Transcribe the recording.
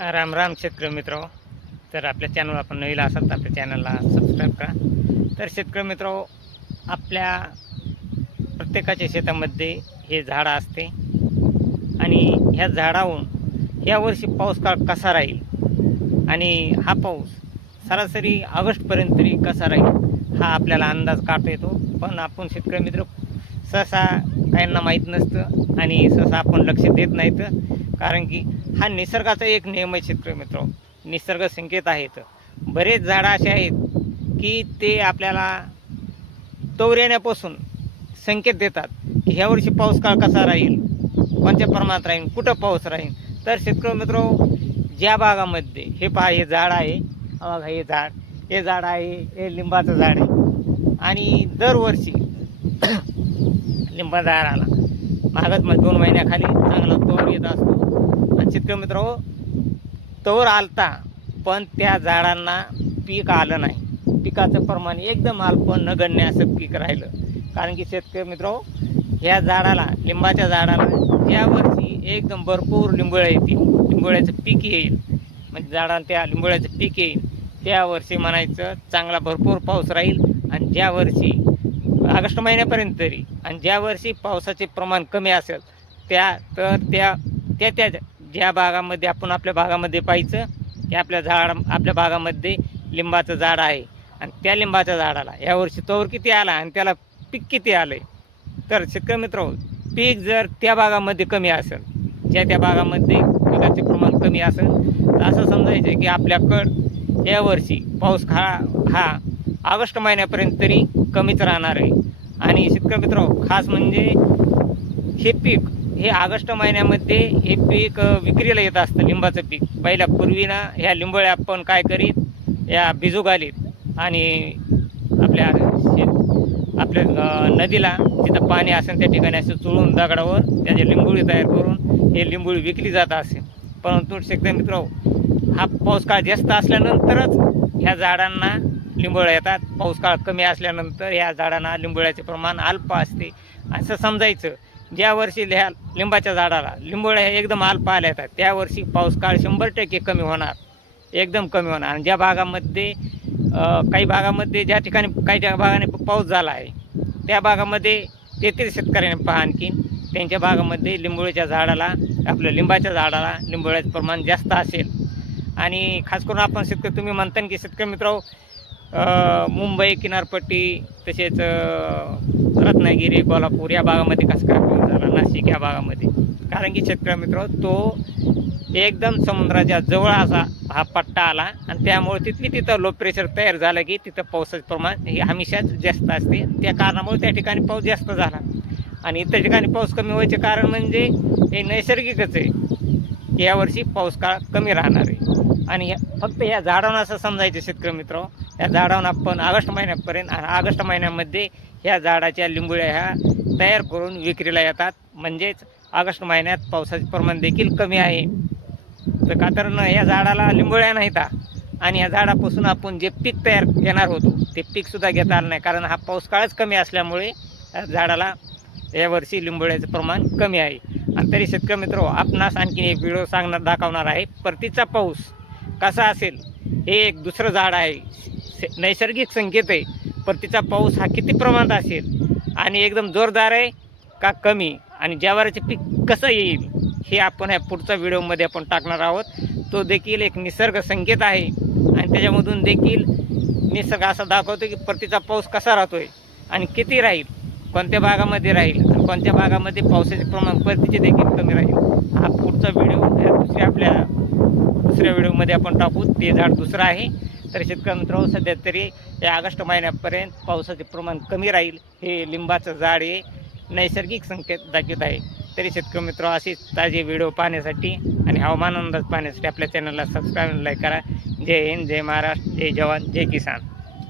राम राम शेतकरी मित्र. तर आपल्या चॅनल आपण नवीन असाल तर आपल्या चॅनलला सबस्क्राईब करा. तर शेतकरी मित्र, आपल्या प्रत्येकाच्या शेतामध्ये हे झाडं असते आणि ह्या झाडाहून यावर्षी पाऊस काळ कसा राहील आणि हा पाऊस सरासरी ऑगस्टपर्यंत तरी कसा राहील हा आपल्याला अंदाज काढता येतो. पण आपण शेतकरी मित्र सहसा काहींना माहीत नसतं आणि सहसा आपण लक्ष देत नाहीत, कारण की हा निसर्गाचा एक नियम आहे शेतकरी मित्र. निसर्ग संकेत आहेत. बरेच झाडं असे आहेत की ते आपल्याला तोवर येण्यापासून संकेत देतात की ह्या वर्षी पाऊस काळ कसा राहील, कोणत्या प्रमाणात राहील, कुठं पाऊस राहील. तर शेतकरी मित्र, ज्या भागामध्ये हे पहा, हे झाड आहे, बघा हे झाड आहे, हे लिंबाचं झाड आहे आणि दरवर्षी लिंबा झाडाला मागच 2 महिन्याखाली चांगला तोवर येत असतो. आणि शेतकरी मित्र, तोवर आलता पण त्या झाडांना पीक आलं नाही. पिकाचं प्रमाण एकदम अल्प नगण्य असं पीक राहिलं. कारण की शेतकरी मित्र, ह्या झाडाला, लिंबाच्या झाडाला ज्या वर्षी एकदम भरपूर लिंबोळ्या येतील, लिंबोळ्याचं पीक येईल, म्हणजे झाडाला त्या लिंबोळ्याचं पीक येईल, त्या वर्षी म्हणायचं चांगला भरपूर पाऊस राहील. आणि ज्या वर्षी ऑगस्ट महिन्यापर्यंत तरी, आणि ज्या वर्षी पावसाचे प्रमाण कमी असेल त्या त्या ज्या भागामध्ये आपण आपल्या भागामध्ये पाहायचं की आपल्या भागामध्ये लिंबाचं झाड आहे आणि त्या लिंबाच्या झाडाला यावर्षी तोवर किती आला आणि त्याला पीक किती आलं आहे. तर शेतकरी मित्र, पीक जर त्या भागामध्ये कमी असेल, त्या भागामध्ये पिकाचे प्रमाण कमी असेल, तर असं समजायचं की आपल्याकडं यावर्षी पाऊस हा ऑगस्ट महिन्यापर्यंत तरी कमीच राहणार आहे. आणि शेतकरी मित्र, खास म्हणजे हे पीक हे ऑगस्ट महिन्यामध्ये हे पीक विक्रीला येत असतं. लिंबाचं पीक पहिल्या पूर्वीना ह्या लिंबोळ्या आपण काय करीत, या भिजू घालीत आणि आपल्या नदीला जिथं पाणी असेल त्या ठिकाणी असं चुळून दगडावर त्याची लिंबोळी तयार करून हे लिंबोळी विकली जात असेल. परंतु शेतकरी मित्र, हा पाऊस काळ जास्त असल्यानंतरच ह्या झाडांना लिंबोळ्या येतात. पाऊस काळ कमी असल्यानंतर ह्या झाडांना लिंबोळ्याचे प्रमाण अल्प असते असं समजायचं. ज्या वर्षी ह्या लिंबाच्या झाडाला लिंबोळ्या हे एकदम अल्प आल्या येतात, त्या वर्षी पाऊस काळ 100% कमी होणार, एकदम कमी होणार. आणि ज्या भागामध्ये काही भागामध्ये ज्या ठिकाणी काही भागाने पाऊस झाला आहे त्या भागामध्ये तेथील शेतकऱ्यांनी पहा आणखी त्यांच्या भागामध्ये लिंबोळीच्या झाडाला, आपल्या लिंबाच्या झाडाला लिंबोळ्याचं प्रमाण जास्त असेल. आणि खास करून आपण शेतकरी, तुम्ही म्हणता की शेतकरी मित्र, मुंबई किनारपट्टी तसेच रत्नागिरी, कोल्हापूर या भागामध्ये कसं काय पाऊस झाला, नाशिक या भागामध्ये, कारण की शेतकरी मित्र तो एकदम समुद्राच्या जवळ असा हा पट्टा आला आणि त्यामुळे तिथं लो प्रेशर तयार झालं की तिथं पावसाचं प्रमाण हे हमेशाच जास्त असते. त्या कारणामुळे त्या ठिकाणी पाऊस जास्त झाला. आणि इतर ठिकाणी पाऊस कमी व्हायचे कारण म्हणजे हे नैसर्गिकच आहे, यावर्षी पाऊस काळ कमी राहणार आहे. आणि फक्त ह्या झाडांना असं समजायचं शेतकरी मित्र, या झाडांना आपण ऑगस्ट महिन्यापर्यंत, ऑगस्ट महिन्यामध्ये ह्या झाडाच्या लिंबोळ्या ह्या तयार करून विक्रीला येतात. म्हणजेच ऑगस्ट महिन्यात पावसाचे प्रमाण देखील कमी आहे. तर का तर ह्या झाडाला लिंबोळ्या नाहीत आणि ह्या झाडापासून आपण जे पीक तयार घेणार होतो ते पीकसुद्धा घेता आलं नाही, कारण हा पाऊस काळच कमी असल्यामुळे झाडाला यावर्षी लिंबोळ्याचं प्रमाण कमी आहे. आणि तरी शेतकरी मित्र, आपणास आणखीन एक व्हिडिओ दाखवणार आहे. परतीचा पाऊस कसा असेल हे एक दुसरं झाड आहे, नैसर्गिक संकेत आहे. परतीचा पाऊस हा किती प्रमाणात असेल आणि एकदम जोरदार आहे का कमी, आणि ज्वारीचे पीक कसं येईल हे आपण ह्या पुढच्या व्हिडिओमध्ये आपण टाकणार आहोत. तो देखील एक निसर्ग संकेत आहे आणि त्याच्यामधून देखील निसर्ग असा दाखवतो की परतीचा पाऊस कसा राहतोय आणि किती राहील, कोणत्या भागामध्ये राहील आणि कोणत्या भागामध्ये पावसाचे प्रमाण परतीचे देखील कमी राहील. हा पुढचा व्हिडिओ दुसऱ्या व्हिडिओमध्ये आपण टाकू. ते झाड दुसरं आहे. तर शेतकरी मित्र, सध्या तरी या ऑगस्ट महिन्यापर्यंत पावसाचे प्रमाण कमी राहील हे लिंबाचं झाड हे नैसर्गिक संकेत दाखवत आहे. तरी शेतकरी मित्र, असेच ताजे व्हिडिओ पाहण्यासाठी आणि हवामान अंदाज पाहण्यासाठी आपल्या चॅनलला सबस्क्राईब, लाईक करा. जय हिंद, जय महाराष्ट्र, जय जवान, जय किसान.